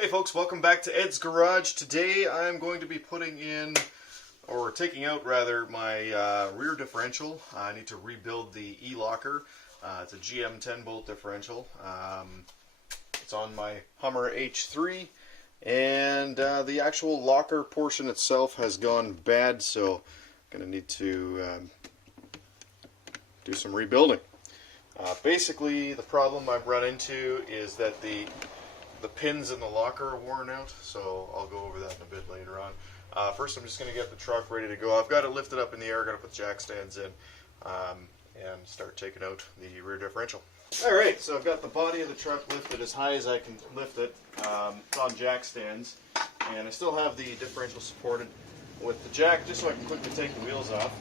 Hey folks, welcome back to Ed's Garage. Today I'm going to be putting in, or taking out rather, my rear differential. I need to rebuild the E-locker. It's a GM 10-bolt differential. It's on my Hummer H3, and the actual locker portion itself has gone bad, so I'm going to need to do some rebuilding. Basically, the problem I've run into is that the pins in the locker are worn out, so I'll go over that in a bit later on. First, I'm just going to get the truck ready to go. I've got it lifted up in the air, got to put jack stands in, and start taking out the rear differential. Alright, so I've got the body of the truck lifted as high as I can lift it. It's on jack stands, and I still have the differential supported with the jack, just so I can quickly take the wheels off.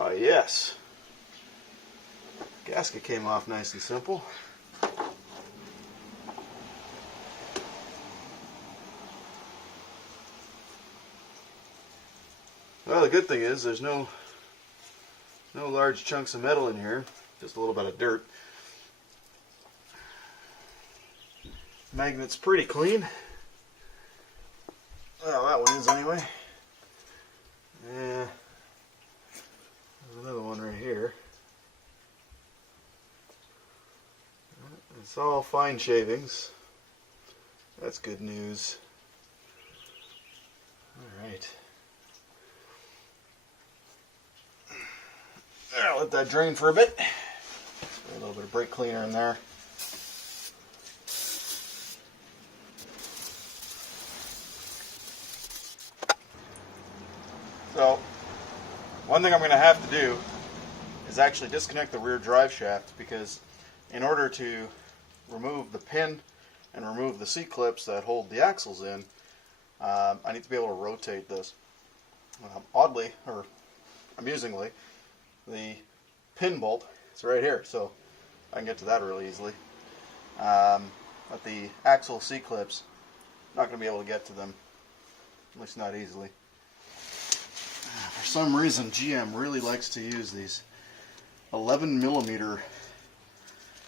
Oh yes, gasket came off nice and simple. Well, the good thing is there's no large chunks of metal in here, just a little bit of dirt. Magnet's pretty clean. Well, that one is anyway. Yeah. There's another one right here. It's all fine shavings. That's good news. Alright. I'll let that drain for a bit. Spray a little bit of brake cleaner in there. So, one thing I'm going to have to do is actually disconnect the rear drive shaft, because in order to remove the pin and remove the C-clips that hold the axles in, I need to be able to rotate this. Oddly, or amusingly, the pin bolt is right here, so I can get to that really easily. But the axle C-clips, not going to be able to get to them, at least not easily. For some reason, GM really likes to use these 11 millimeter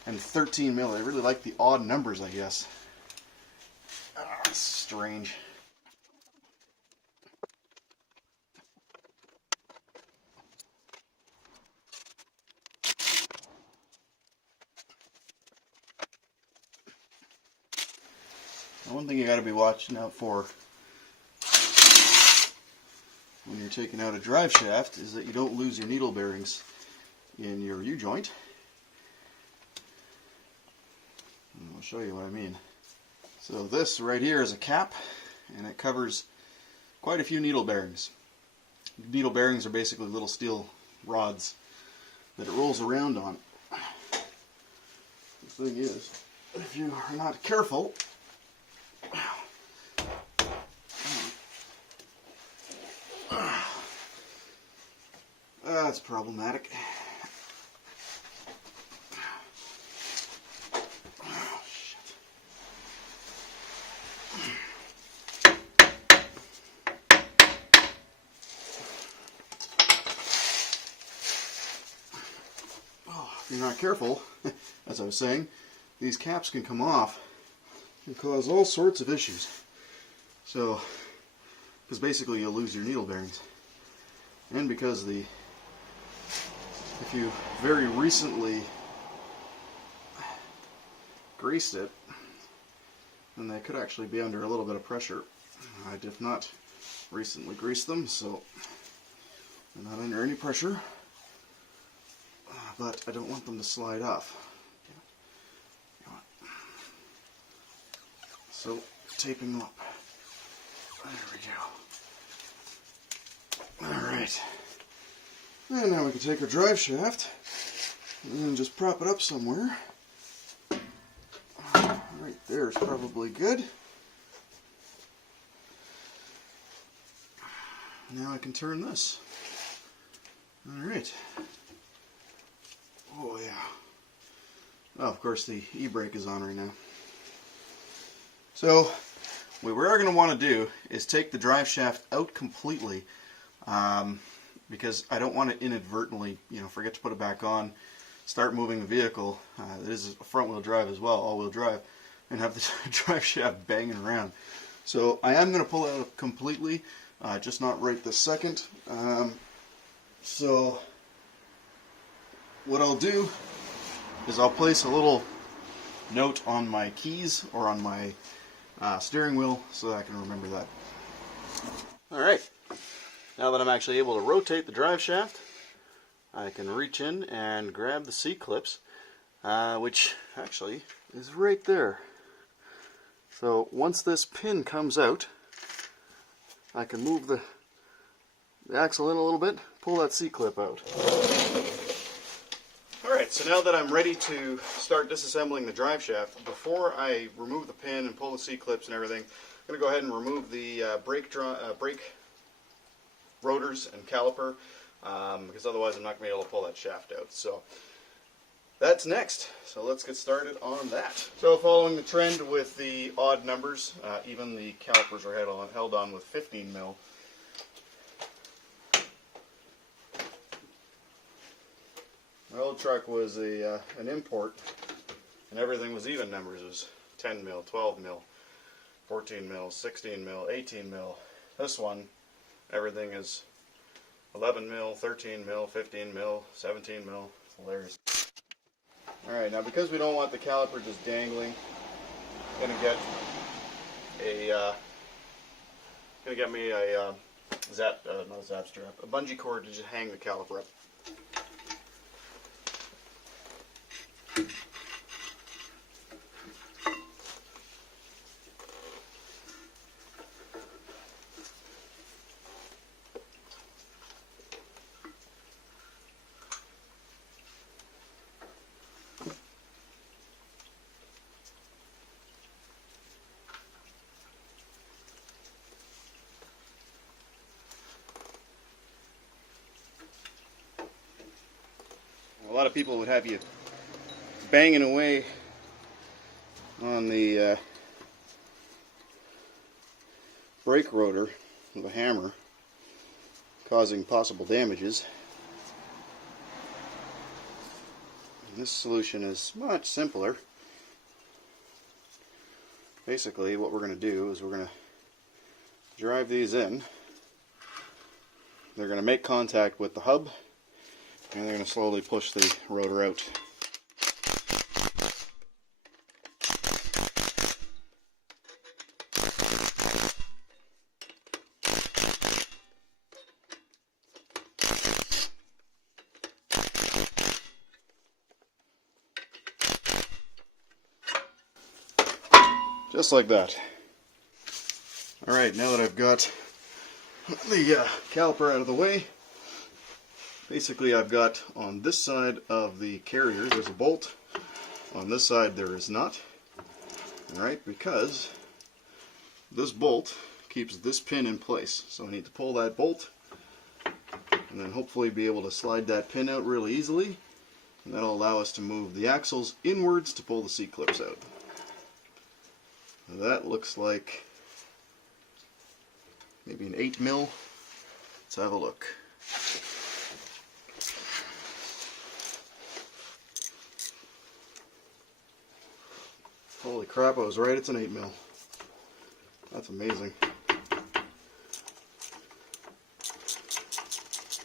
and 13 mil. They really like the odd numbers, I guess. It's strange. One thing you got to be watching out for when you're taking out a drive shaft is that you don't lose your needle bearings in your U-joint. I'll show you what I mean. So this right here is a cap, and it covers quite a few needle bearings. Needle bearings are basically little steel rods that it rolls around on. The thing is, if you are not careful, that's problematic. Oh, shit. Oh, if you're not careful, as I was saying, these caps can come off and cause all sorts of issues. So, because basically you'll lose your needle bearings. And because if you very recently greased it, then they could actually be under a little bit of pressure. I did not recently grease them, so they're not under any pressure. But I don't want them to slide off. So, taping them up. There we go. Alright. And now we can take our drive shaft and just prop it up somewhere. Right there is probably good. Now I can turn this. Alright. Oh yeah. Oh, of course the e-brake is on right now. So, what we're going to want to do is take the drive shaft out completely, because I don't want to inadvertently, forget to put it back on, start moving the vehicle. This is a front-wheel drive as well, all-wheel drive, and have the drive shaft banging around. So I am going to pull it out completely, just not right this second. So what I'll do is I'll place a little note on my keys or on my steering wheel so that I can remember that. Alright, now that I'm actually able to rotate the drive shaft, I can reach in and grab the C-clips, which actually is right there. So once this pin comes out, I can move the axle in a little bit, pull that C-clip out. Alright, so now that I'm ready to start disassembling the drive shaft, before I remove the pin and pull the C-clips and everything, I'm going to go ahead and remove the brake rotors and caliper, because otherwise I'm not going to be able to pull that shaft out. So that's next. So let's get started on that. So following the trend with the odd numbers, even the calipers are held on with 15 mil. My old truck was an import, and everything was even numbers. It was 10 mil, 12 mil, 14 mil, 16 mil, 18 mil. This one, everything is 11 mil, 13 mil, 15 mil, 17 mil. It's hilarious. Alright, now because we don't want the caliper just dangling, I'm going to get me a bungee cord to just hang the caliper up. A lot of people would have you banging away on the brake rotor with a hammer, causing possible damages. And this solution is much simpler. Basically, what we're going to do is we're going to drive these in. They're going to make contact with the hub, and they're going to slowly push the rotor out. Just like that. Alright, now that I've got the caliper out of the way, basically I've got on this side of the carrier there's a bolt, on this side there is not, Alright, because this bolt keeps this pin in place. So I need to pull that bolt and then hopefully be able to slide that pin out really easily. And that'll allow us to move the axles inwards to pull the C-clips out. Now that looks like maybe an 8 mil. Let's have a look. Holy crap, I was right, it's an 8 mil. That's amazing.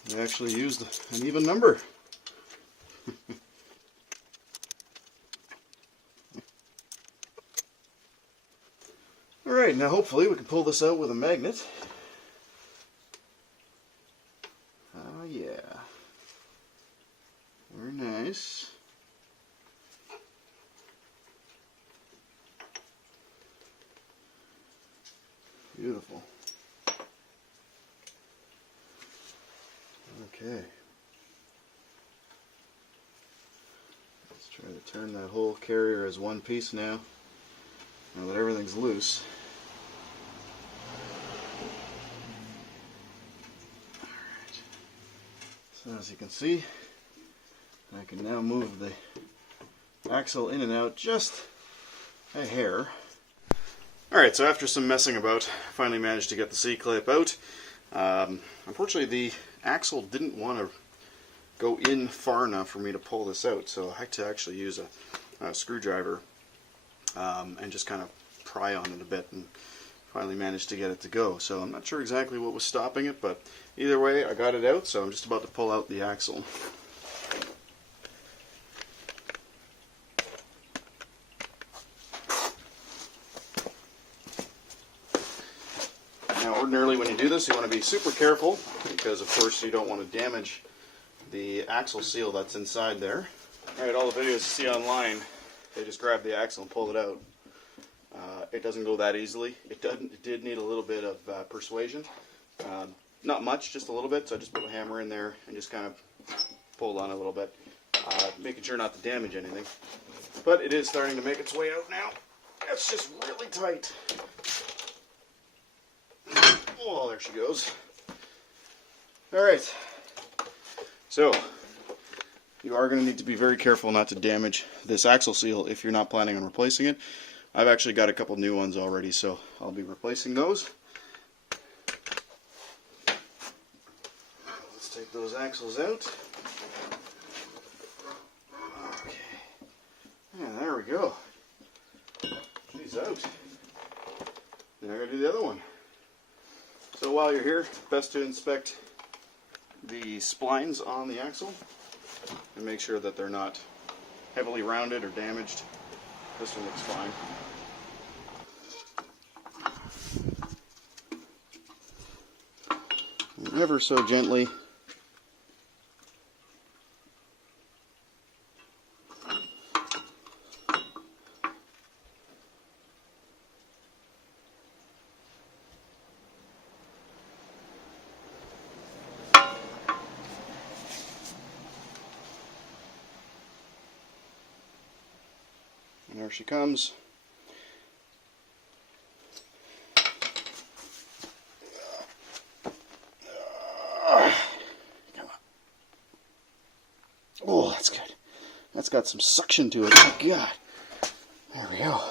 They actually used an even number. Alright, now hopefully we can pull this out with a magnet. Oh yeah. Very nice. Beautiful. Okay. Let's try to turn that whole carrier as one piece now that everything's loose. Alright. So as you can see, I can now move the axle in and out just a hair. Alright, so after some messing about, I finally managed to get the C-clip out. Unfortunately, the axle didn't want to go in far enough for me to pull this out, so I had to actually use a screwdriver and just kind of pry on it a bit, and finally managed to get it to go. So I'm not sure exactly what was stopping it, but either way, I got it out, so I'm just about to pull out the axle. Now, ordinarily when you do this, you want to be super careful because, of course, you don't want to damage the axle seal that's inside there. Alright, all the videos you see online, they just grab the axle and pull it out. It doesn't go that easily. It did need a little bit of persuasion. Not much, just a little bit, so I just put a hammer in there and just kind of pulled on it a little bit, making sure not to damage anything. But it is starting to make its way out now. It's just really tight. Oh, there she goes. Alright, so you are going to need to be very careful not to damage this axle seal if you're not planning on replacing it. I've actually got a couple new ones already, so I'll be replacing those. Let's take those axles out. Okay. Yeah, there we go. She's out. Now I gotta do the other one. So while you're here, best to inspect the splines on the axle and make sure that they're not heavily rounded or damaged. This one looks fine. And ever so gently and there she comes. Oh, that's good. That's got some suction to it. Oh, God. There we go.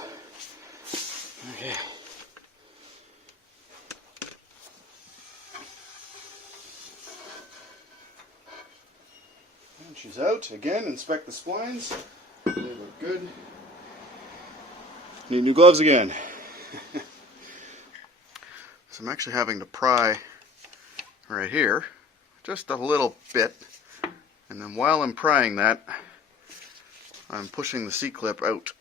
Okay. And she's out. Again, inspect the splines. They look good. Need new gloves again. So I'm actually having to pry right here, just a little bit. And then while I'm prying that, I'm pushing the C-clip out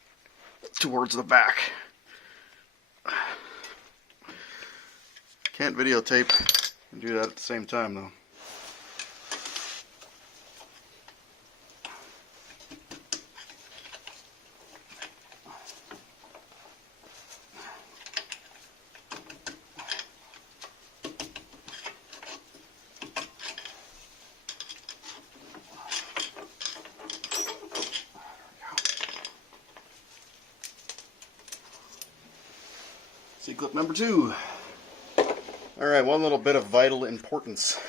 towards the back. Can't videotape and do that at the same time though. C-clip number 2. Alright, one little bit of vital importance.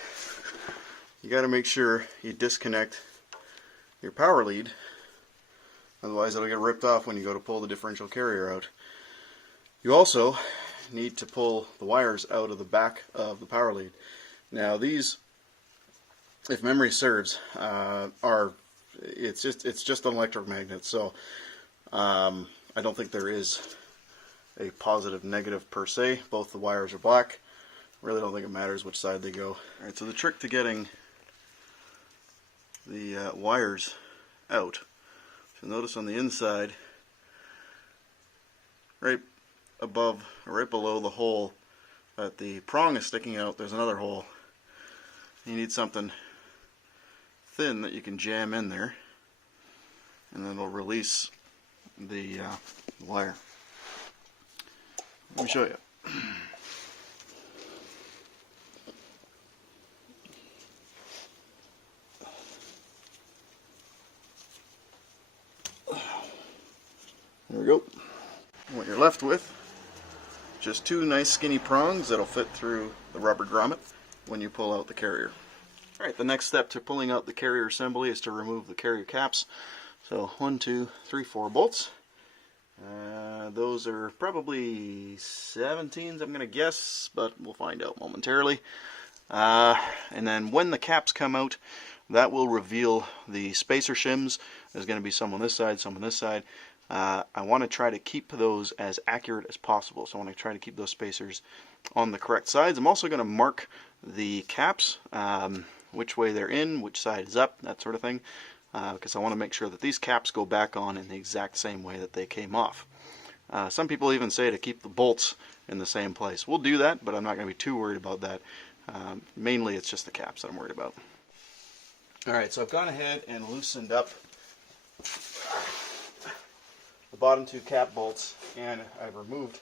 You got to make sure you disconnect your power lead, otherwise it'll get ripped off when you go to pull the differential carrier out. You also need to pull the wires out of the back of the power lead. Now these, if memory serves, it's just an electric magnet, so I don't think there is a positive negative per se. Both the wires are black. Really don't think it matters which side they go. Alright, so the trick to getting the wires out, so notice on the inside, right above, or right below the hole that the prong is sticking out, there's another hole. You need something thin that you can jam in there, and then it'll release the wire. Let me show you. There we go. And what you're left with, just 2 nice skinny prongs that'll fit through the rubber grommet when you pull out the carrier. Alright, the next step to pulling out the carrier assembly is to remove the carrier caps. So 1, 2, 3, 4 bolts. Those are probably 17s, I'm going to guess, but we'll find out momentarily. And then when the caps come out, that will reveal the spacer shims. There's going to be some on this side, some on this side. I want to try to keep those as accurate as possible, so I want to try to keep those spacers on the correct sides. I'm also going to mark the caps, which way they're in, which side is up, that sort of thing, because I want to make sure that these caps go back on in the exact same way that they came off. Some people even say to keep the bolts in the same place. We'll do that, but I'm not going to be too worried about that. Mainly it's just the caps that I'm worried about. Alright, so I've gone ahead and loosened up the bottom 2 cap bolts, and I've removed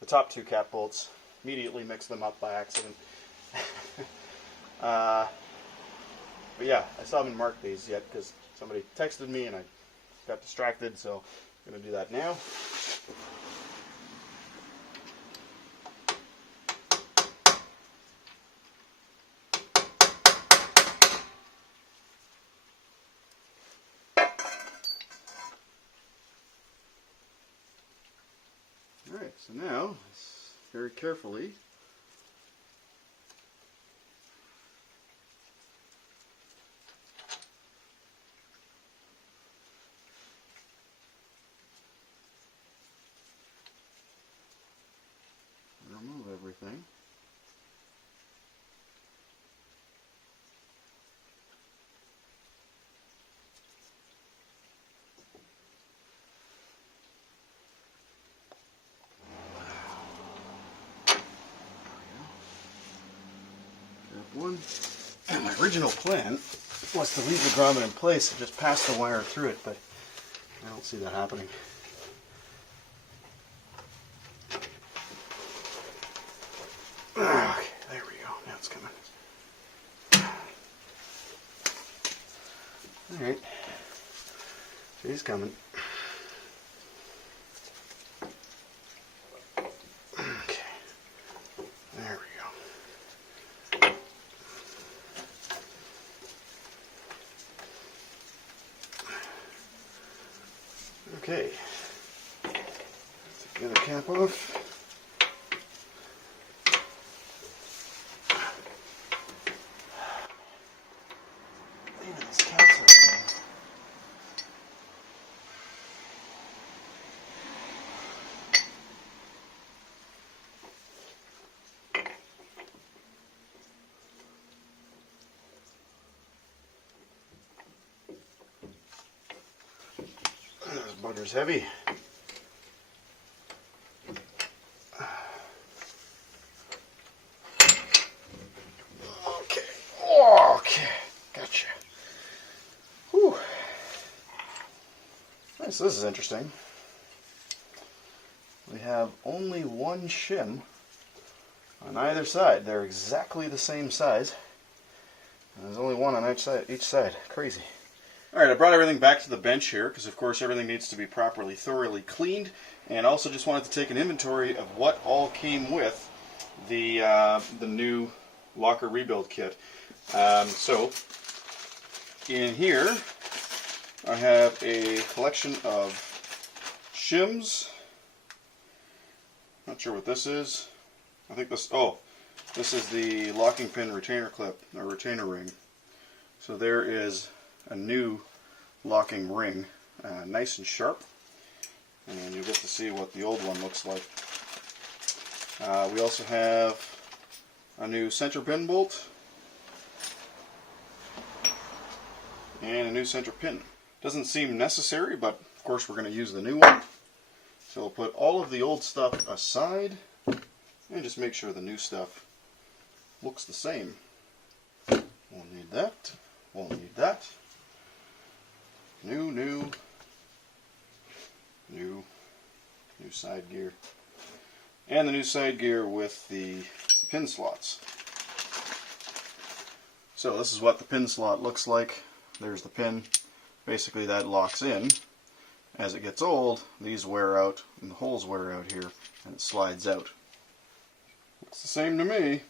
the top 2 cap bolts. Immediately mixed them up by accident. But yeah, I still haven't marked these yet because somebody texted me and I got distracted, so I'm going to do that now. Alright, so now, very carefully, remove everything. One. And my original plan was to leave the grommet in place and just pass the wire through it, but I don't see that happening. Okay, there we go. Now it's coming. Alright. She's coming. Okay. There we go. Okay. Let's get the cap off. Bugger's heavy. Okay. Okay. Gotcha. Whew. Right, so this is interesting. We have only one shim on either side. They're exactly the same size. And there's only one on each side. Crazy. Alright, I brought everything back to the bench here because of course everything needs to be properly, thoroughly cleaned And also just wanted to take an inventory of what all came with the new locker rebuild kit. So in here I have a collection of shims. Not sure what this is. I think this, oh, this is the locking pin retainer clip, or retainer ring. So there is a new locking ring, nice and sharp, and you'll get to see what the old one looks like. We also have a new center pin bolt and a new center pin. Doesn't seem necessary, but of course we're going to use the new one. So we'll put all of the old stuff aside and just make sure the new stuff looks the same. We'll need that. We'll need that. New side gear. And the new side gear with the pin slots. So this is what the pin slot looks like. There's the pin. Basically that locks in. As it gets old, these wear out and the holes wear out here and it slides out. Looks the same to me.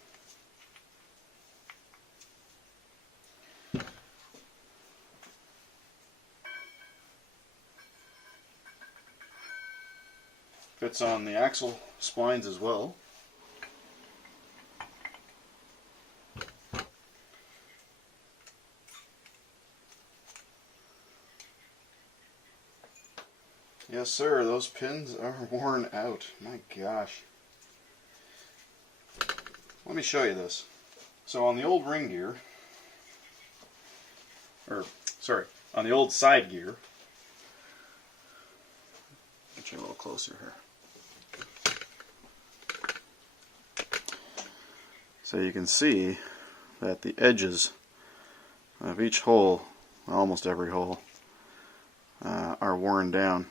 Fits on the axle splines as well. Yes, sir, those pins are worn out. My gosh. Let me show you this. So on the old ring gear, or sorry, on the old side gear, get you a little closer here. So you can see that the edges of each hole, almost every hole, are worn down.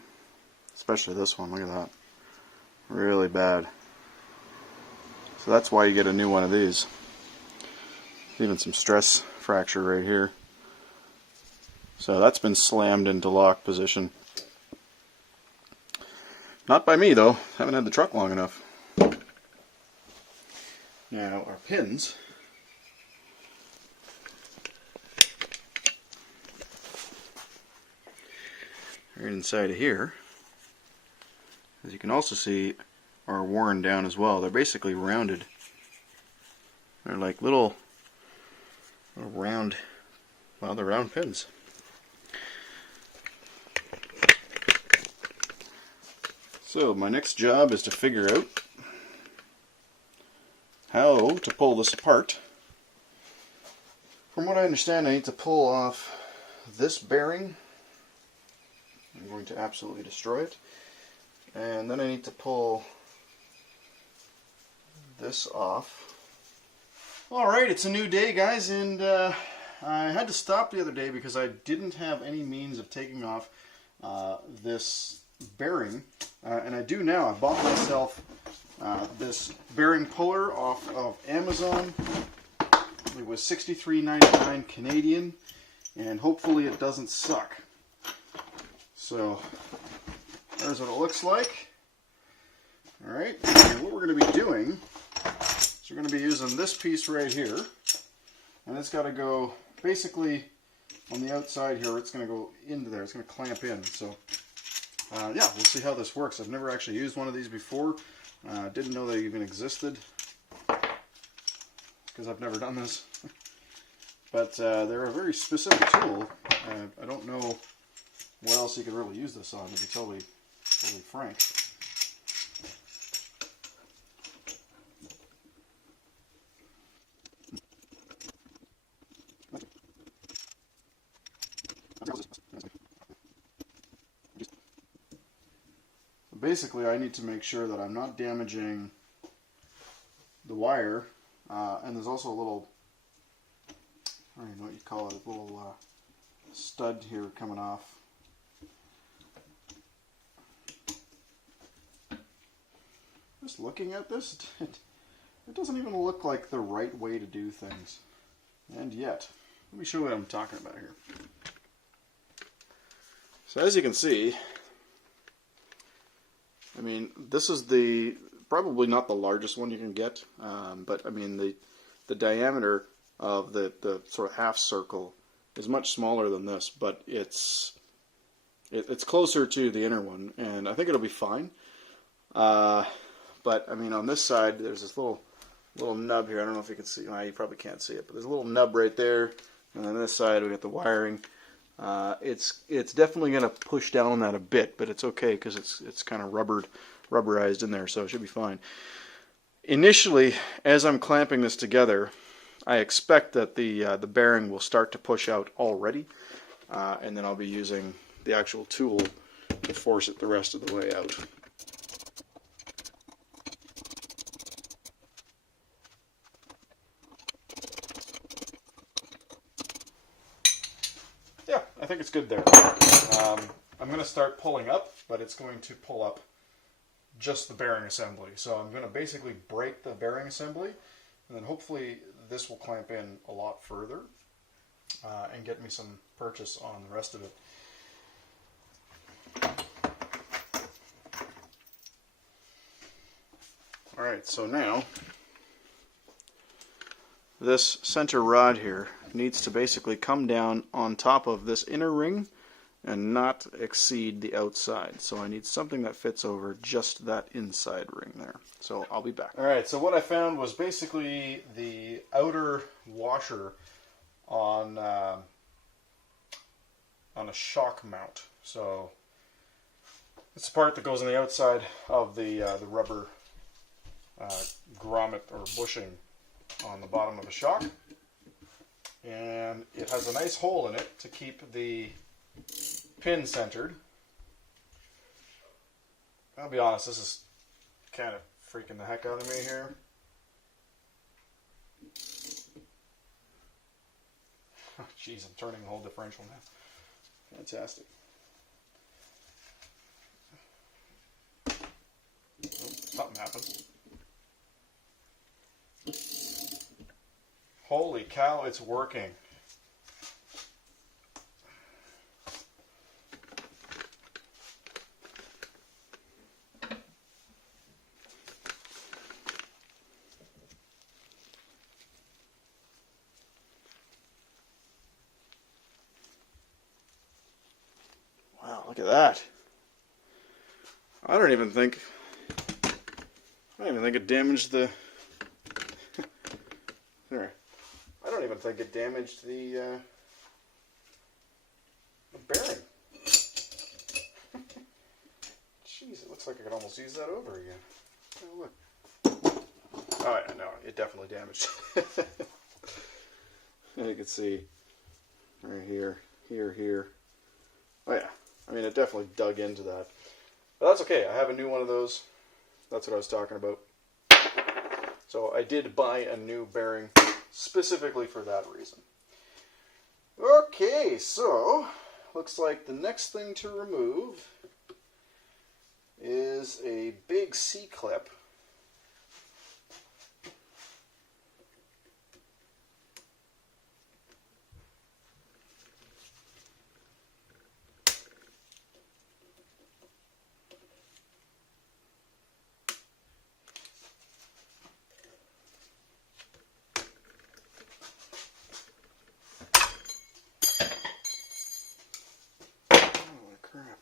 Especially this one, look at that. Really bad. So that's why you get a new one of these. Even some stress fracture right here. So that's been slammed into lock position. Not by me though, haven't had the truck long enough. Now our pins. Right inside of here. As you can also see, are worn down as well. They're basically rounded. They're like little round, well, they're round pins. So my next job is to figure out how to pull this apart. From what I understand, I need to pull off this bearing. I'm going to absolutely destroy it. And then I need to pull this off. Alright, it's a new day, guys, and I had to stop the other day because I didn't have any means of taking off this bearing. And I do now. I bought myself this bearing puller off of Amazon. It was $63.99 Canadian, and hopefully it doesn't suck. So there's what it looks like. Alright, and what we're going to be doing is we're going to be using this piece right here, and it's got to go basically on the outside here. It's going to go into there. It's going to clamp in. So yeah, we'll see how this works. I've never actually used one of these before. Didn't know they even existed because I've never done this. But they're a very specific tool. I don't know what else you could really use this on, to be totally frank. Basically, I need to make sure that I'm not damaging the wire, and there's also a little, I don't even know what you call it, a little stud here coming off. Just looking at this, it doesn't even look like the right way to do things. And yet, let me show you what I'm talking about here. So as you can see, I mean, this is probably not the largest one you can get, but I mean the diameter of the sort of half circle is much smaller than this, but it's closer to the inner one, and I think it'll be fine. But I mean, on this side, there's this little nub here. I don't know if you can see. Well, you probably can't see it, but there's a little nub right there. And on this side, we got the wiring. It's definitely going to push down on that a bit, but it's okay because it's kind of rubberized in there, so it should be fine. Initially, as I'm clamping this together, I expect that the bearing will start to push out already, and then I'll be using the actual tool to force it the rest of the way out. Yeah, I think it's good there. I'm going to start pulling up, but it's going to pull up just the bearing assembly. So I'm going to basically break the bearing assembly, and then hopefully this will clamp in a lot further and get me some purchase on the rest of it. Alright, so now this center rod here needs to basically come down on top of this inner ring and not exceed the outside. So I need something that fits over just that inside ring there. So I'll be back. Alright, so what I found was basically the outer washer on a shock mount. So it's the part that goes on the outside of the rubber grommet or bushing on the bottom of the shock, and it has a nice hole in it to keep the pin centered. I'll be honest, this is kind of freaking the heck out of me here. Oh, jeez, I'm turning the whole differential now. Fantastic. Oh, something happened. Holy cow, it's working. Wow, look at that. I don't even think it damaged the there. I don't even think it damaged the bearing. Jeez, it looks like I could almost use that over again. Oh, look. Oh, yeah, no, it definitely damaged. You can see right here, here. Oh yeah, I mean it definitely dug into that. But that's okay, I have a new one of those. That's what I was talking about. So I did buy a new bearing specifically for that reason. Okay, so looks like the next thing to remove is a big C-clip. Crap.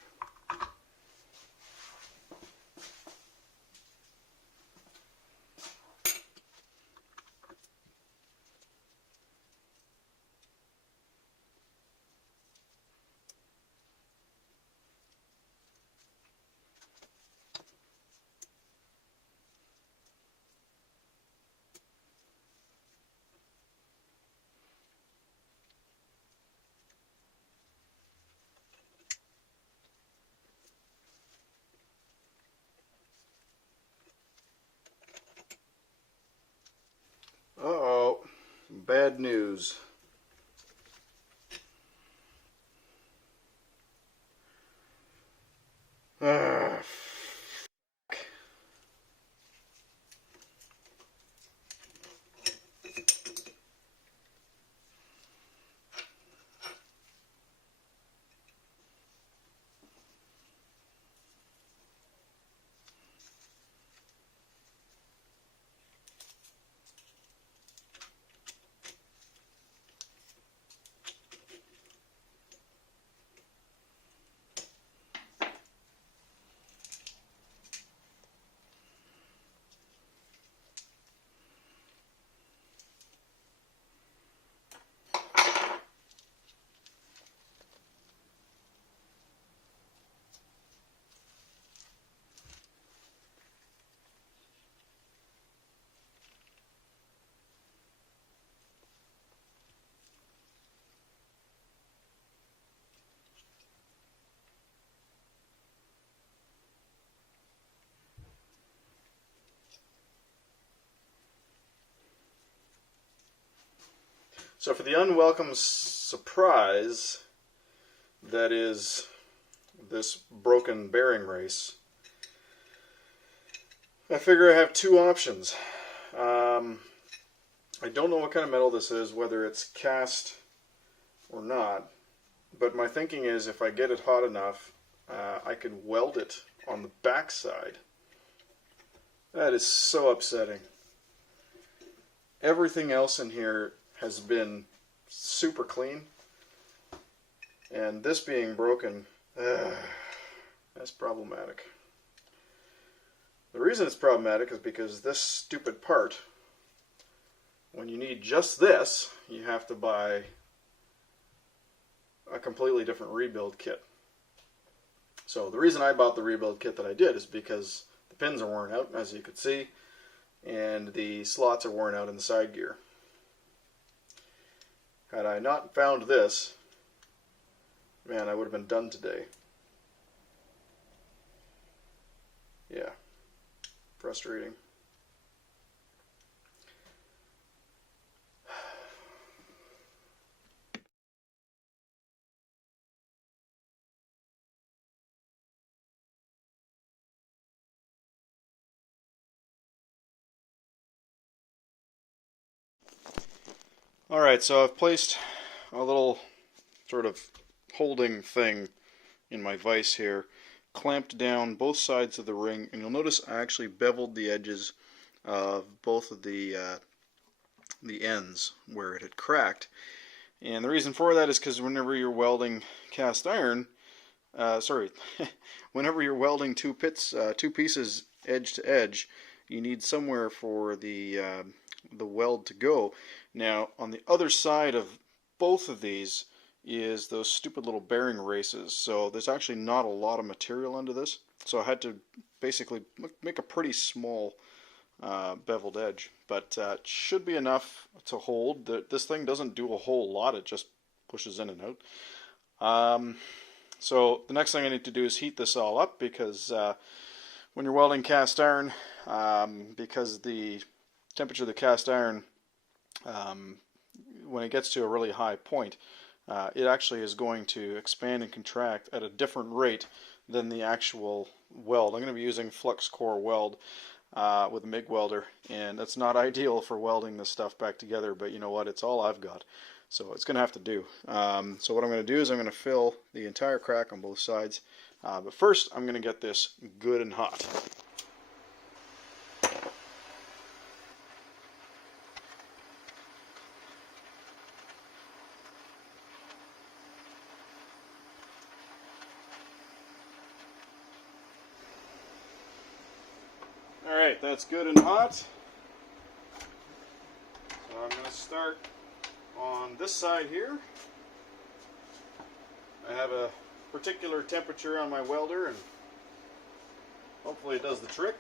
Uh-oh, bad news. So for the unwelcome surprise that is this broken bearing race, I figure I have two options. I don't know what kind of metal this is, whether it's cast or not, but my thinking is if I get it hot enough, I can weld it on the back side. That is so upsetting. Everything else in here has been super clean, and this being broken, that's problematic. The reason it's problematic is because this stupid part, when you need just this, you have to buy a completely different rebuild kit. So the reason I bought the rebuild kit that I did is because the pins are worn out, as you could see, and the slots are worn out in the side gear. Had I not found this, man, I would have been done today. Yeah, frustrating. Alright, so I've placed a little sort of holding thing in my vise here, clamped down both sides of the ring, and you'll notice I actually beveled the edges of both of the ends where it had cracked. And the reason for that is because whenever you're welding cast iron, whenever you're welding two pieces edge to edge, you need somewhere for the weld to go. Now, on the other side of both of these is those stupid little bearing races, so there's actually not a lot of material under this, so I had to basically make a pretty small beveled edge, but it should be enough to hold. This thing doesn't do a whole lot, it just pushes in and out. So the next thing I need to do is heat this all up, because when you're welding cast iron, because the temperature of the cast iron, when it gets to a really high point, it actually is going to expand and contract at a different rate than the actual weld. I'm going to be using flux core weld with a MIG welder, and that's not ideal for welding this stuff back together, but you know what, it's all I've got, so it's going to have to do. So what I'm going to do is I'm going to fill the entire crack on both sides, but first I'm going to get this good and hot. Alright, that's good and hot. So I'm going to start on this side here. I have a particular temperature on my welder, and hopefully it does the trick.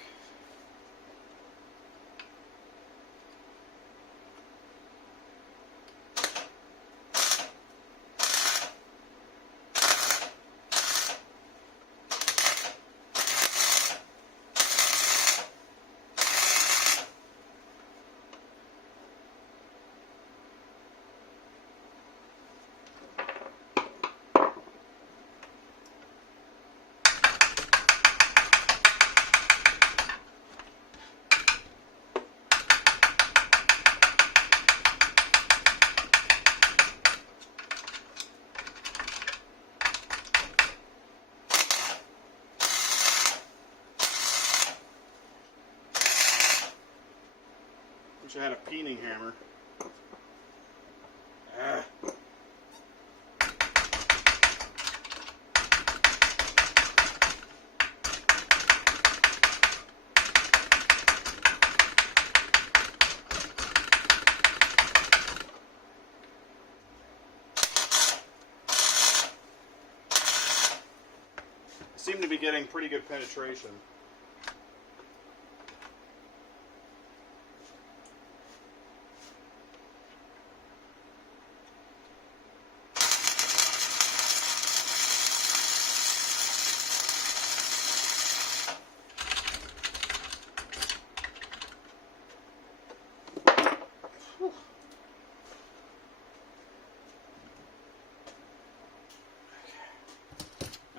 Wish I had a peening hammer. I seem to be getting pretty good penetration.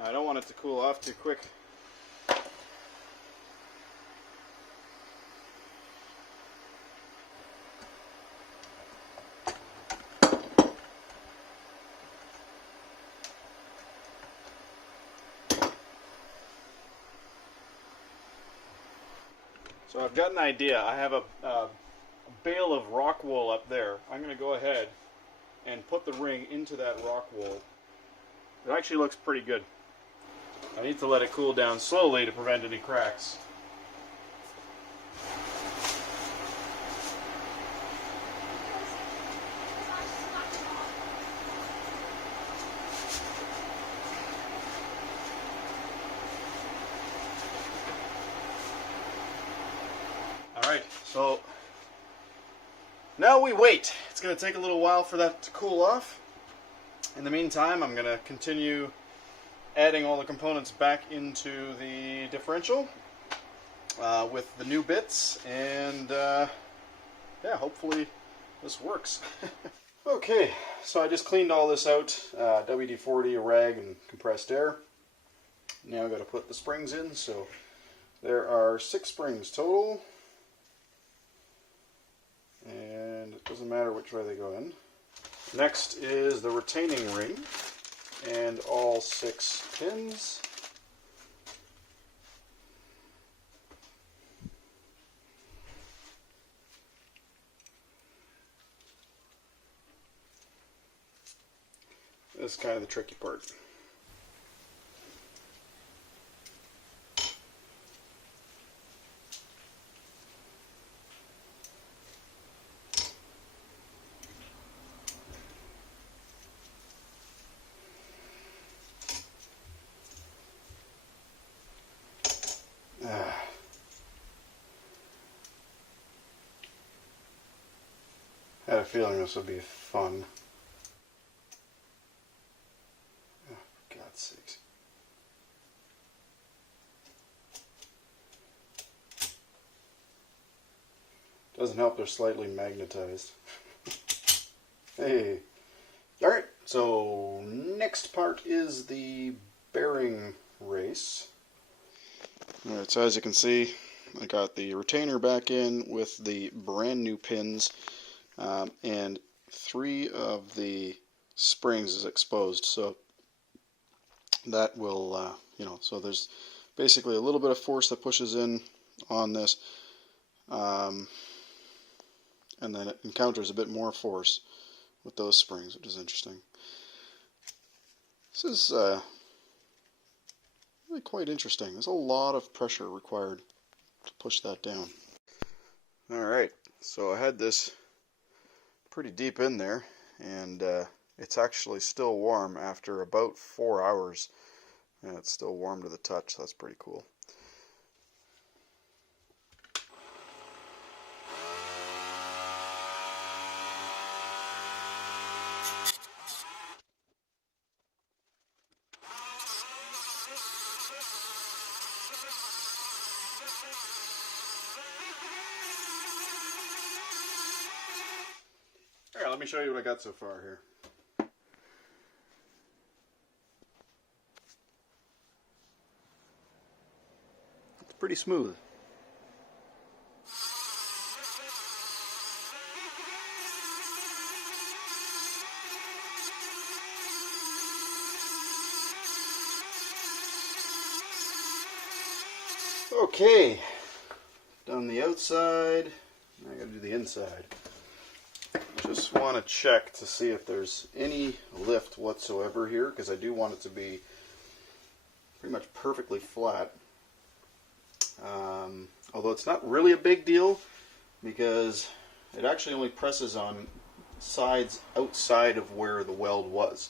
I don't want it to cool off too quick. So I've got an idea. I have a bale of rock wool up there. I'm going to go ahead and put the ring into that rock wool. It actually looks pretty good. I need to let it cool down slowly to prevent any cracks. Alright, so now we wait. It's going to take a little while for that to cool off. In the meantime, I'm going to continue adding all the components back into the differential with the new bits, and yeah, hopefully this works. Okay, so I just cleaned all this out, WD-40, a rag, and compressed air. Now I've got to put the springs in, so there are 6 springs total, and it doesn't matter which way they go in. Next is the retaining ring and all 6 pins. This is kind of the tricky part. I had a feeling this would be fun. Oh, for God's sakes. Doesn't help they're slightly magnetized. Hey. Alright, so next part is the bearing race. Alright, so as you can see, I got the retainer back in with the brand new pins. And 3 of the springs is exposed, so that will, so there's basically a little bit of force that pushes in on this, and then it encounters a bit more force with those springs, which is interesting. This is really quite interesting. There's a lot of pressure required to push that down. Alright, so I had this pretty deep in there, and it's actually still warm after about 4 hours, and it's still warm to the touch, so that's pretty cool. Alright, let me show you what I got so far here. It's pretty smooth. Okay, done the outside, now I gotta do the inside. Just want to check to see if there's any lift whatsoever here, because I do want it to be pretty much perfectly flat. Although it's not really a big deal, because it actually only presses on sides outside of where the weld was.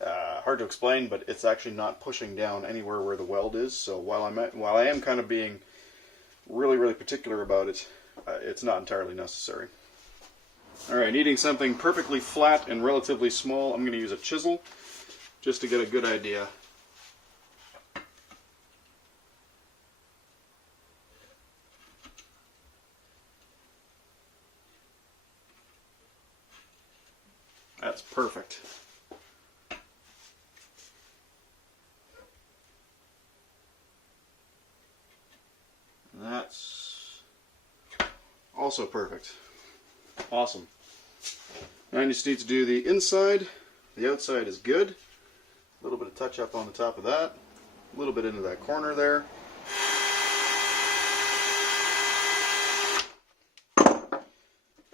Hard to explain, but it's actually not pushing down anywhere where the weld is. So while I am kind of being really particular about it, it's not entirely necessary. Alright, needing something perfectly flat and relatively small, I'm going to use a chisel just to get a good idea. That's perfect. Also perfect. Awesome. Now I just need to do the inside. The outside is good. A little bit of touch up on the top of that. A little bit into that corner there.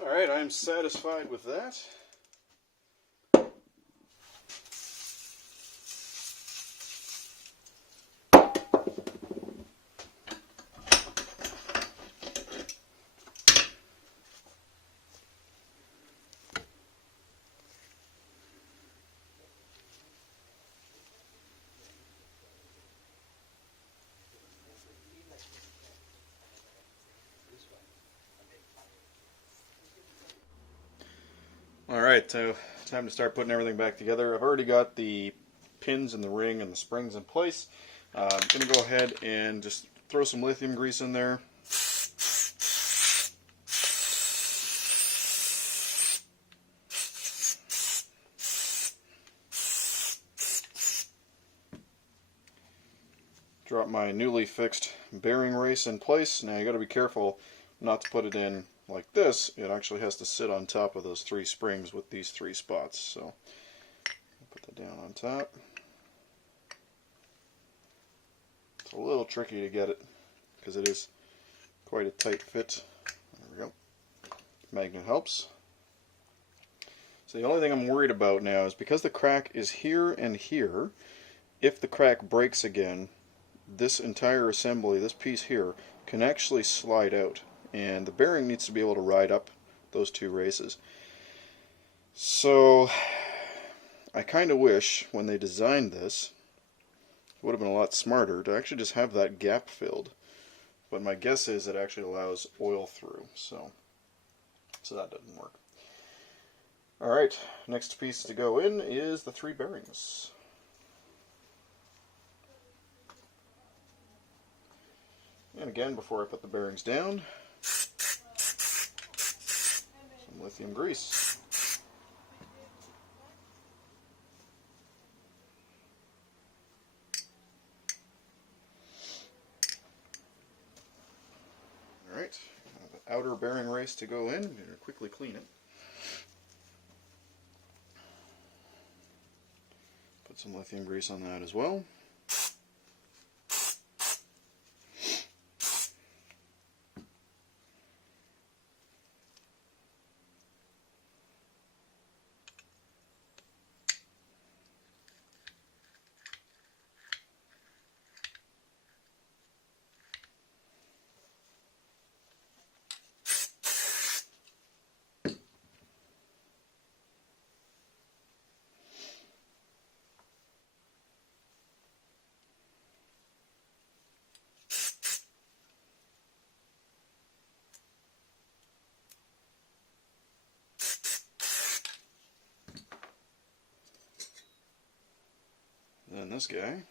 Alright, I'm satisfied with that. Alright, so time to start putting everything back together. I've already got the pins and the ring and the springs in place. I'm going to go ahead and just throw some lithium grease in there. Drop my newly fixed bearing race in place. Now you got to be careful not to put it in like this. It actually has to sit on top of those 3 springs with these 3 spots. So put that down on top. It's a little tricky to get it because it is quite a tight fit. There we go. Magnet helps. So the only thing I'm worried about now is because the crack is here and here, if the crack breaks again, this entire assembly, this piece here, can actually slide out, and the bearing needs to be able to ride up those 2 races. So I kind of wish when they designed this, it would have been a lot smarter to actually just have that gap filled, but my guess is it actually allows oil through, so that doesn't work. Alright, next piece to go in is the 3 bearings. And again, before I put the bearings down, some lithium grease. Alright, the outer bearing race to go in. I'm going to quickly clean it. Put some lithium grease on that as well. Then this guy.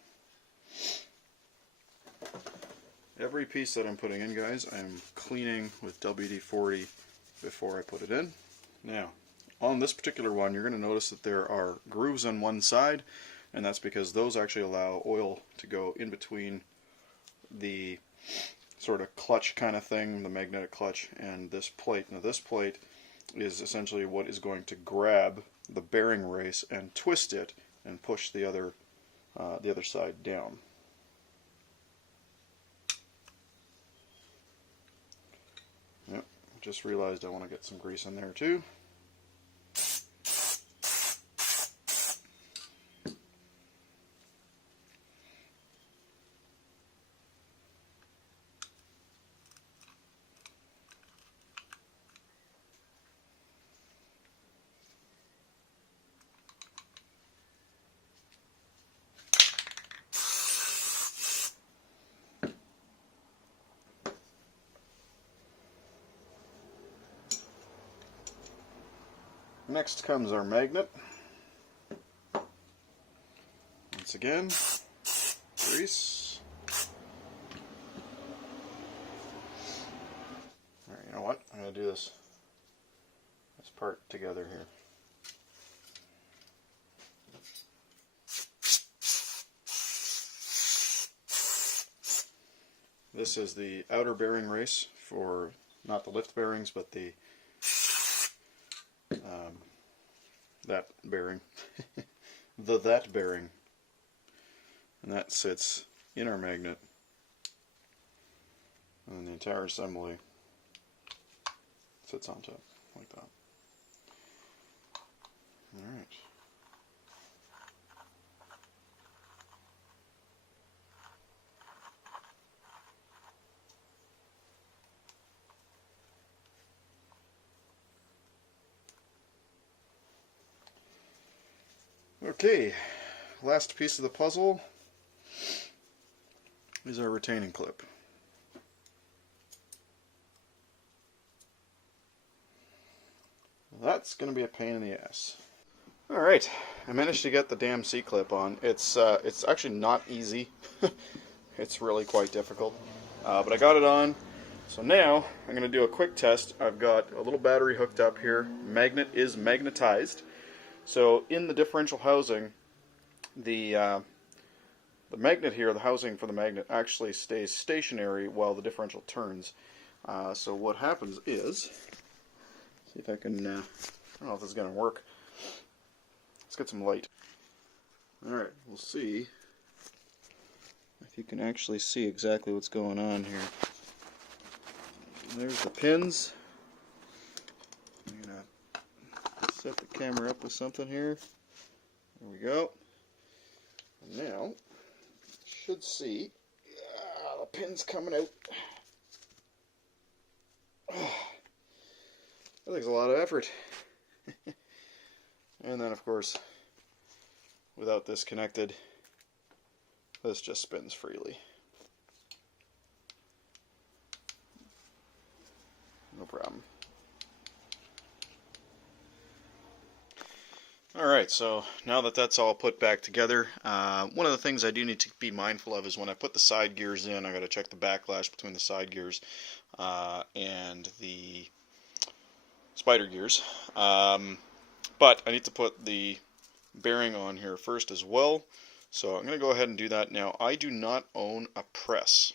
Every piece that I'm putting in, guys, I'm cleaning with WD-40 before I put it in. Now, on this particular one, you're going to notice that there are grooves on one side, and that's because those actually allow oil to go in between the sort of clutch kind of thing, the magnetic clutch, and this plate. Now this plate is essentially what is going to grab the bearing race and twist it and push the other side down. Yep, just realized I want to get some grease in there too. Next comes our magnet. Once again, grease. Alright, you know what? I'm going to do this part together here. This is the outer bearing race for not the lift bearings, but the that bearing, that bearing, and that sits in our magnet, and then the entire assembly sits on top like that. All right. Okay, last piece of the puzzle is our retaining clip. That's going to be a pain in the ass. Alright, I managed to get the damn C-clip on. It's actually not easy. It's really quite difficult. But I got it on. So now I'm going to do a quick test. I've got a little battery hooked up here. Magnet is magnetized. So in the differential housing, the magnet here, the housing for the magnet, actually stays stationary while the differential turns. So what happens is, see if I can, I don't know if this is going to work. Let's get some light. Alright, we'll see if you can actually see exactly what's going on here. There's the pins. I'm going to set the camera up with something here. There we go. And now, should see the pins coming out. That takes a lot of effort. And then, of course, without this connected, this just spins freely. No problem. Alright, so now that that's all put back together, one of the things I do need to be mindful of is when I put the side gears in, I got to check the backlash between the side gears and the spider gears. But I need to put the bearing on here first as well, so I'm going to go ahead and do that now. I do not own a press,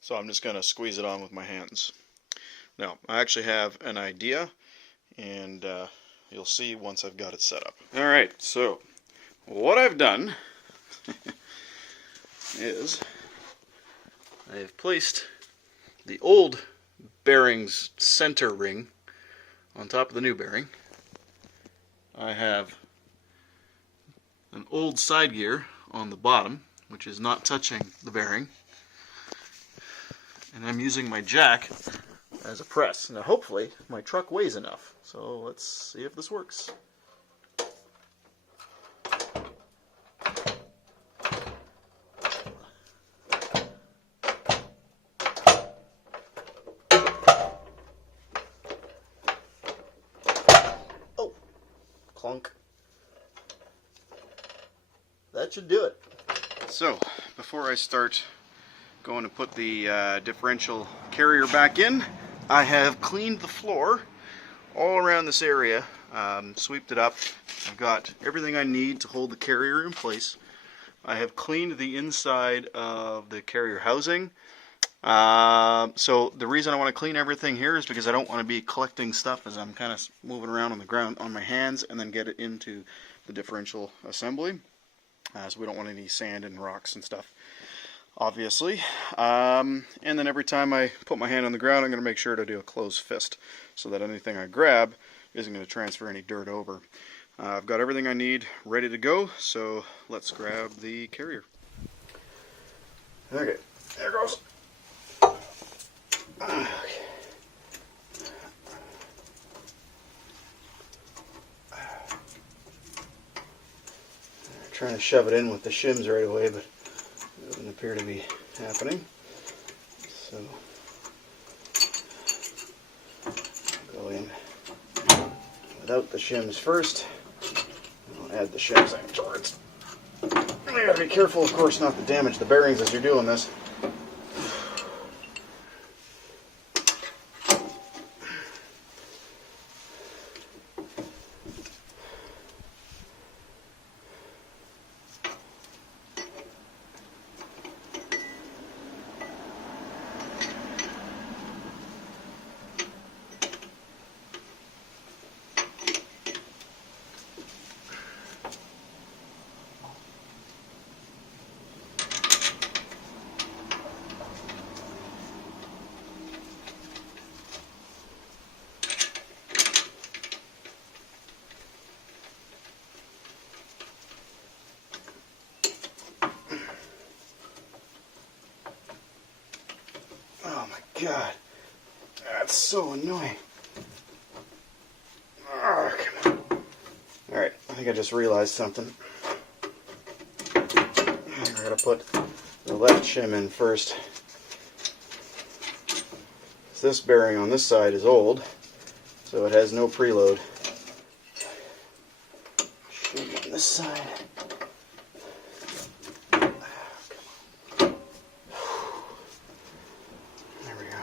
so I'm just going to squeeze it on with my hands. Now, I actually have an idea, and you'll see once I've got it set up. Alright, so what I've done is I have placed the old bearing's center ring on top of the new bearing. I have an old side gear on the bottom, which is not touching the bearing, and I'm using my jack as a press. Now hopefully my truck weighs enough, so let's see if this works. Oh, clunk. That should do it. So before I start going to put the differential carrier back in, I have cleaned the floor all around this area, sweeped it up. I've got everything I need to hold the carrier in place. I have cleaned the inside of the carrier housing. So the reason I want to clean everything here is because I don't want to be collecting stuff as I'm kind of moving around on the ground on my hands and then get it into the differential assembly. So we don't want any sand and rocks and stuff, obviously. And then every time I put my hand on the ground, I'm going to make sure to do a closed fist so that anything I grab isn't going to transfer any dirt over. I've got everything I need ready to go, so let's grab the carrier. Okay, there it goes. Okay. Trying to shove it in with the shims right away, but it doesn't appear to be happening. So go in without the shims first. I'll add the shims afterwards. You gotta be careful, of course, not to damage the bearings as you're doing this. God, that's so annoying. Oh, come on. Alright, I think I just realized something. I gotta put the left shim in first. This bearing on this side is old, so it has no preload. Shim on this side. There we go.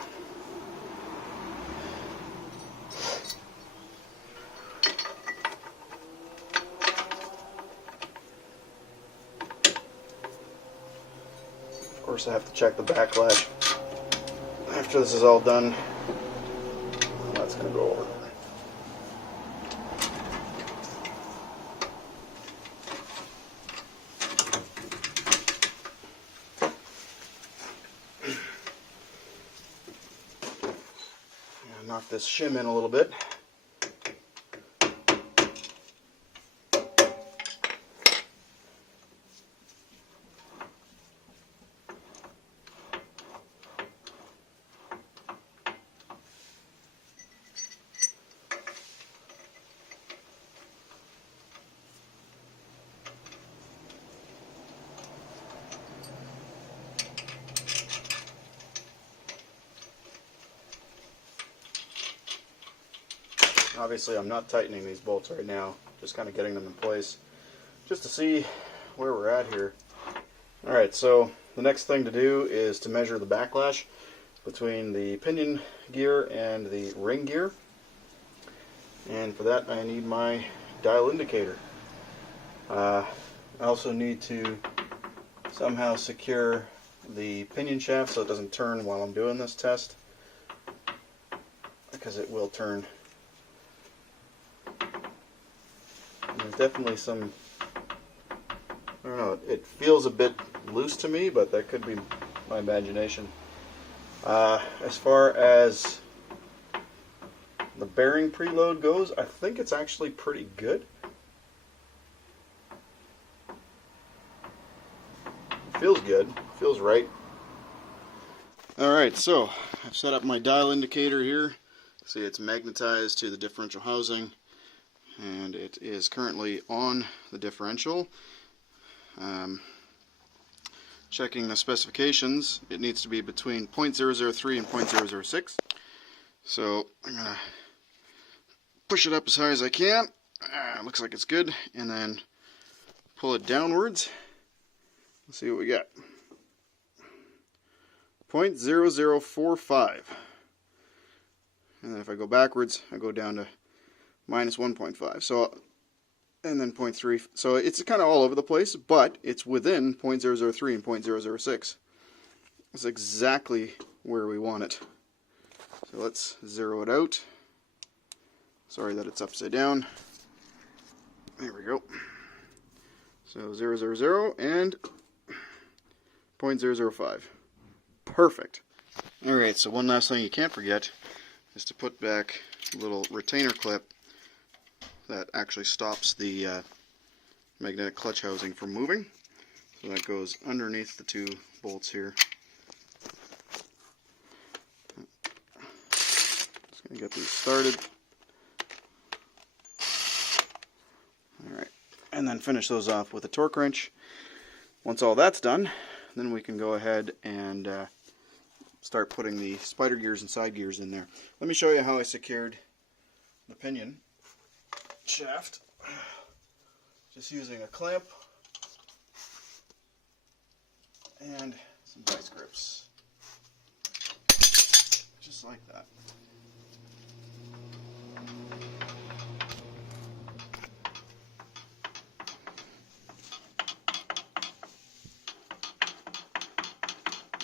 Of course, I have to check the backlash. After this is all done, that's going to go over. Knock this shim in a little bit. Obviously, I'm not tightening these bolts right now, just kind of getting them in place, just to see where we're at here. Alright, so the next thing to do is to measure the backlash between the pinion gear and the ring gear. And for that, I need my dial indicator. I also need to somehow secure the pinion shaft so it doesn't turn while I'm doing this test, because it will turn. There's definitely some, I don't know, it feels a bit loose to me, but that could be my imagination. As far as the bearing preload goes, I think it's actually pretty good. It feels good, it feels right. Alright, so I've set up my dial indicator here. See, it's magnetized to the differential housing, and it is currently on the differential. Checking the specifications, it needs to be between 0.003 and 0.006. So I'm going to push it up as high as I can. Looks like it's good. And then pull it downwards. Let's see what we got. 0.0045. And then if I go backwards, I go down to minus 1.5. So, and then 0.3. So it's kind of all over the place, but it's within 0.003 and 0.006. It's exactly where we want it. So let's zero it out. Sorry that it's upside down. There we go. So 000 and 0.005. Perfect. Alright, so one last thing you can't forget is to put back a little retainer clip that actually stops the magnetic clutch housing from moving. So that goes underneath the two bolts here. Just going to get these started. Alright, and then finish those off with a torque wrench. Once all that's done, then we can go ahead and start putting the spider gears and side gears in there. Let me show you how I secured the pinion shaft. Just using a clamp and some vice grips. Just like that.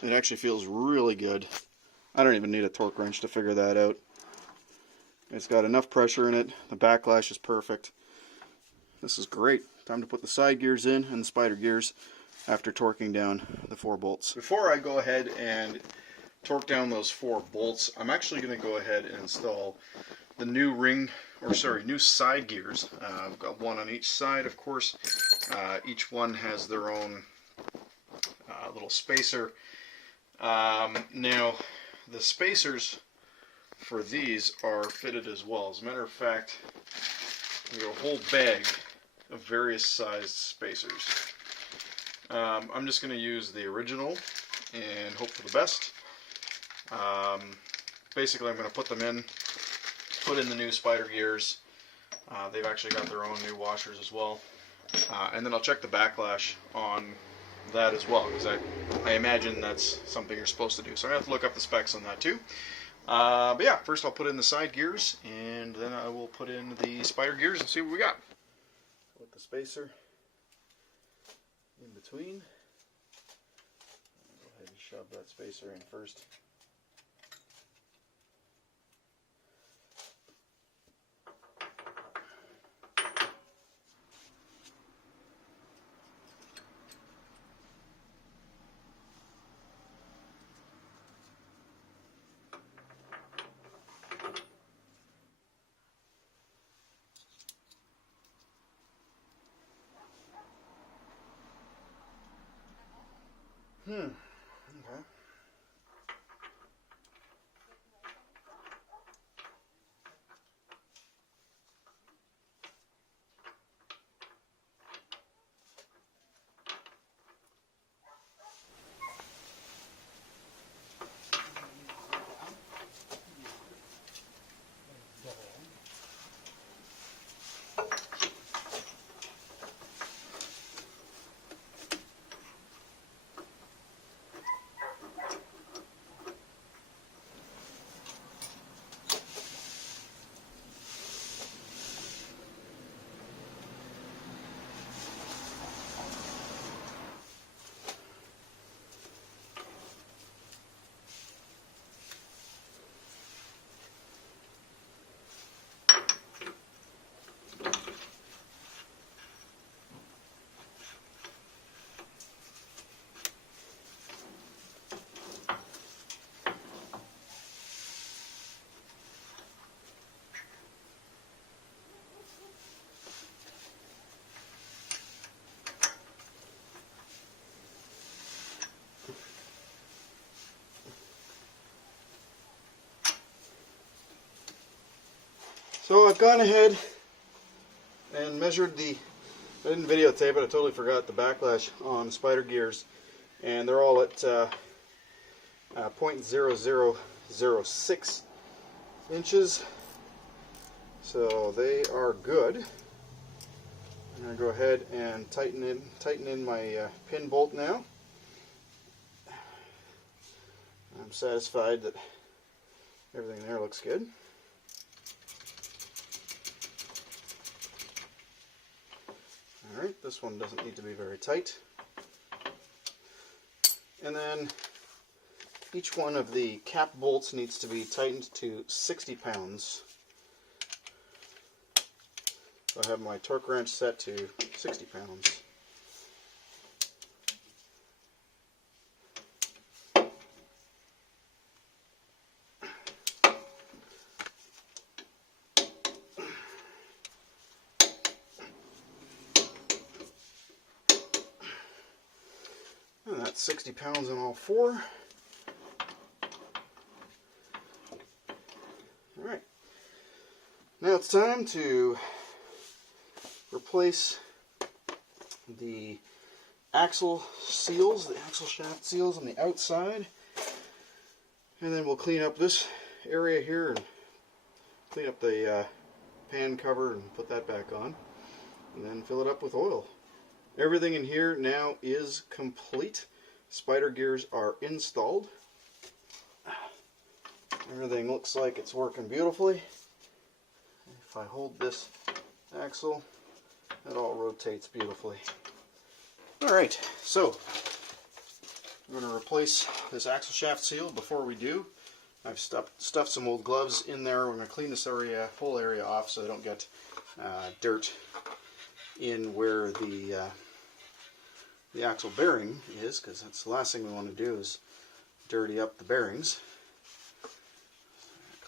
It actually feels really good. I don't even need a torque wrench to figure that out. It's got enough pressure in it. The backlash is perfect. This is great. Time to put the side gears in and the spider gears after torquing down the 4 bolts. Before I go ahead and torque down those 4 bolts, I'm actually going to go ahead and install the new new side gears. I've got one on each side, of course. Each one has their own little spacer. Now, the spacers for these are fitted as well. As a matter of fact, we got a whole bag of various sized spacers. I'm just going to use the original and hope for the best. Basically, I'm going to put them in, put in the new spider gears. They've actually got their own new washers as well. And then I'll check the backlash on that as well, because I imagine that's something you're supposed to do. So I'm going to have to look up the specs on that too. But yeah, first I'll put in the side gears, and then I will put in the spider gears and see what we got. Put the spacer in between. Go ahead and shove that spacer in first. Okay. So I've gone ahead and measured I didn't videotape it, I totally forgot the backlash on spider gears, and they're all at 0.0006 inches, so they are good. I'm going to go ahead and tighten in my pin bolt now. I'm satisfied that everything there looks good. Alright, this one doesn't need to be very tight. And then each one of the cap bolts needs to be tightened to 60 pounds. So I have my torque wrench set to 60 pounds. And that's 60 pounds in all four. Alright, now it's time to replace the axle seals, the axle shaft seals on the outside, and then we'll clean up this area here and clean up the pan cover and put that back on, and then fill it up with oil. Everything in here now is complete. Spider gears are installed. Everything looks like it's working beautifully. If I hold this axle, it all rotates beautifully. Alright, so I'm going to replace this axle shaft seal. Before we do, I've stuffed some old gloves in there. We're going to clean this whole area off so they don't get dirt in where the axle bearing is, because that's the last thing we want to do is dirty up the bearings.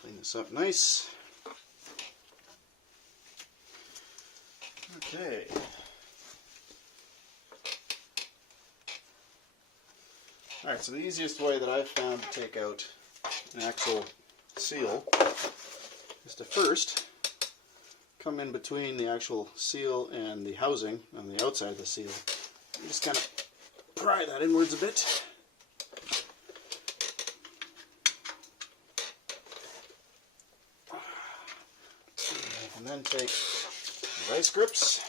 Clean this up nice. Okay. Alright, so the easiest way that I've found to take out an actual seal is to first come in between the actual seal and the housing on the outside of the seal. And just kind of pry that inwards a bit. And then take the vice grips.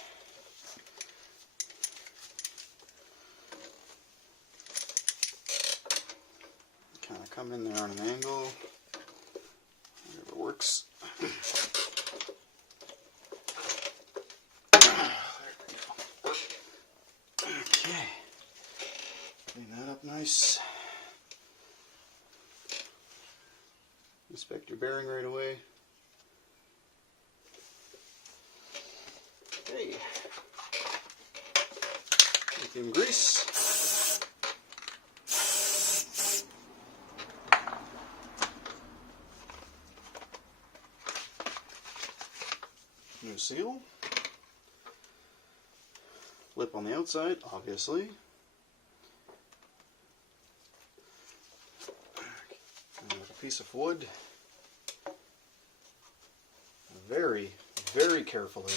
Kind of come in there on an angle. Whatever works. Okay. Clean that up nice. Inspect your bearing right away. Okay. Lithium grease. New seal. Lip on the outside, obviously. And a piece of wood. Very, very carefully.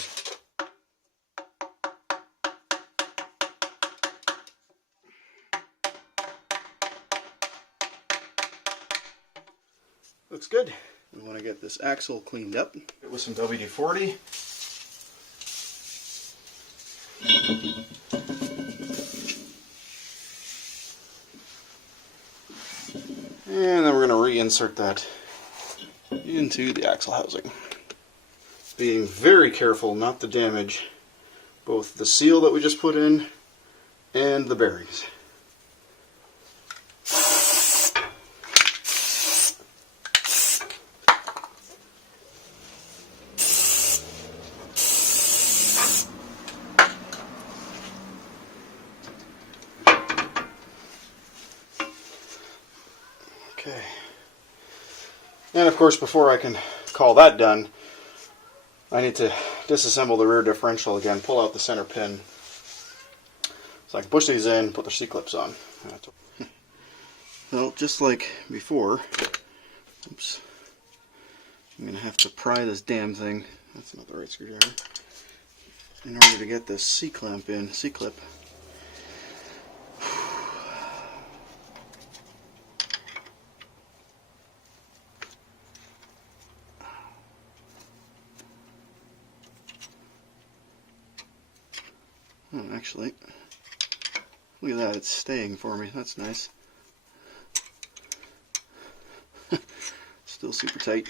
Looks good. We want to get this axle cleaned up. It was some WD-40. And then we're going to reinsert that into the axle housing. Being very careful not to damage both the seal that we just put in and the bearings. Okay. And of course, before I can call that done, I need to disassemble the rear differential again, pull out the center pin. So I can push these in, put the C-clips on. Well, just like before, oops, I'm going to have to pry this damn thing, that's not the right screwdriver, in order to get this C-clamp in, C-clip. Oh, actually, look at that, it's staying for me, that's nice. Still super tight.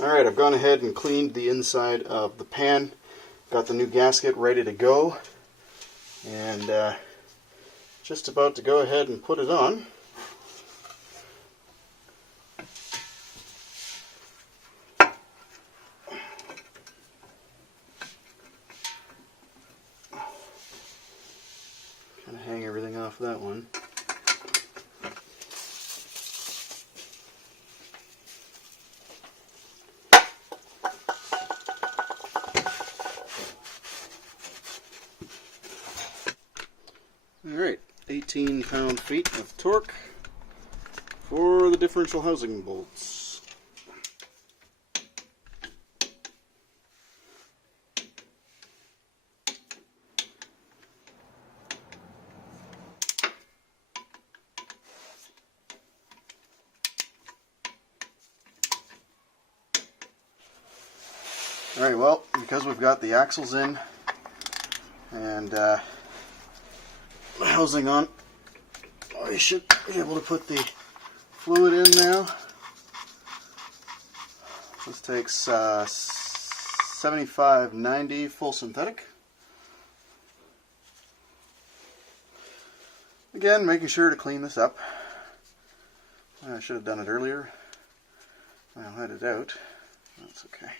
Alright, I've gone ahead and cleaned the inside of the pan, got the new gasket ready to go, and just about to go ahead and put it on. Kind of hang everything off that one. Alright, 18 pound-feet of torque. for the differential housing bolts. Alright, well, because we've got the axles in and the housing on, we should be able to put the fluid in now. This takes 75/90 full synthetic. Again, making sure to clean this up. I should have done it earlier. I'll head it out. That's okay.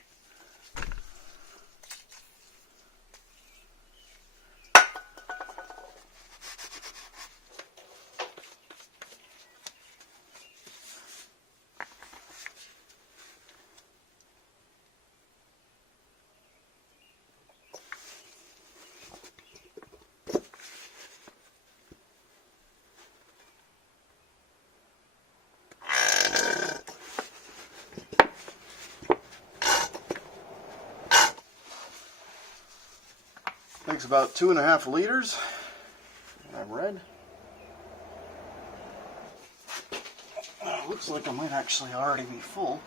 Takes about 2.5 liters. I've read. Looks like I might actually already be full,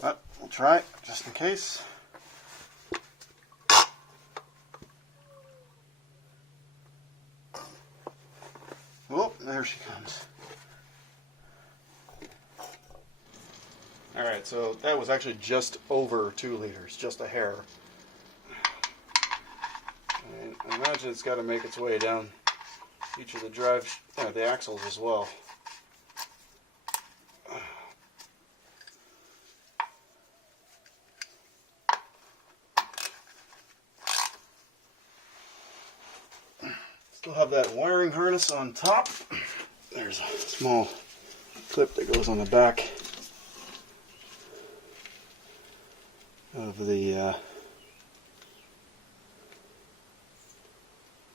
but we'll try it just in case. Oh, there she comes. Alright, so that was actually just over 2 liters, just a hair. And I imagine it's got to make its way down each of the the axles as well. Still have that wiring harness on top. There's a small clip that goes on the back of the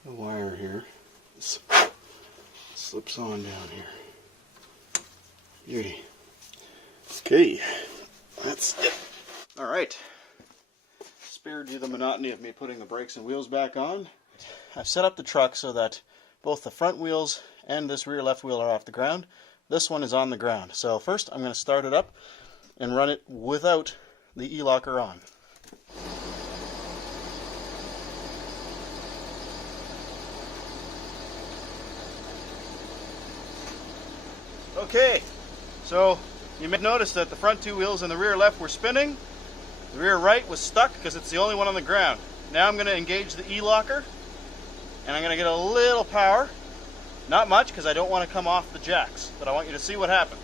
wire here. This slips on down here. Beauty. Okay, that's it. Alright, spared you the monotony of me putting the brakes and wheels back on. I've set up the truck so that both the front wheels and this rear left wheel are off the ground. This one is on the ground. So first I'm going to start it up and run it without the E-locker on. Okay, so you may notice that the front 2 wheels and the rear left were spinning. The rear right was stuck because it's the only one on the ground. Now I'm going to engage the E-locker and I'm going to get a little power. Not much because I don't want to come off the jacks, but I want you to see what happens.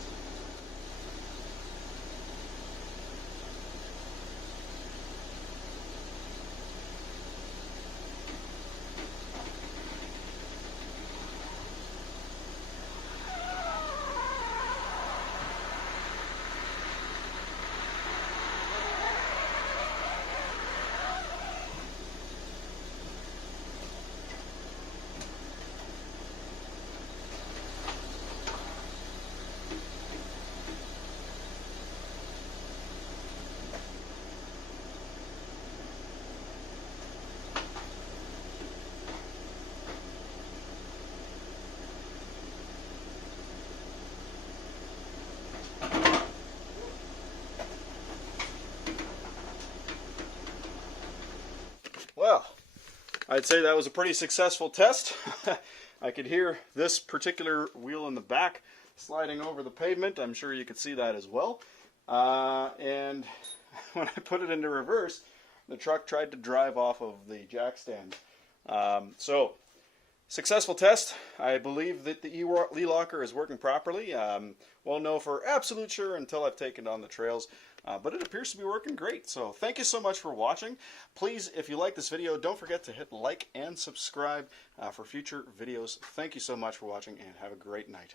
Well, I'd say that was a pretty successful test. I could hear this particular wheel in the back sliding over the pavement. I'm sure you could see that as well. And when I put it into reverse, the truck tried to drive off of the jack stand. So, successful test. I believe that the E-locker is working properly. Won't know for absolute sure until I've taken it on the trails. But it appears to be working great. So thank you so much for watching. Please, if you like this video, don't forget to hit like and subscribe for future videos. Thank you so much for watching and have a great night.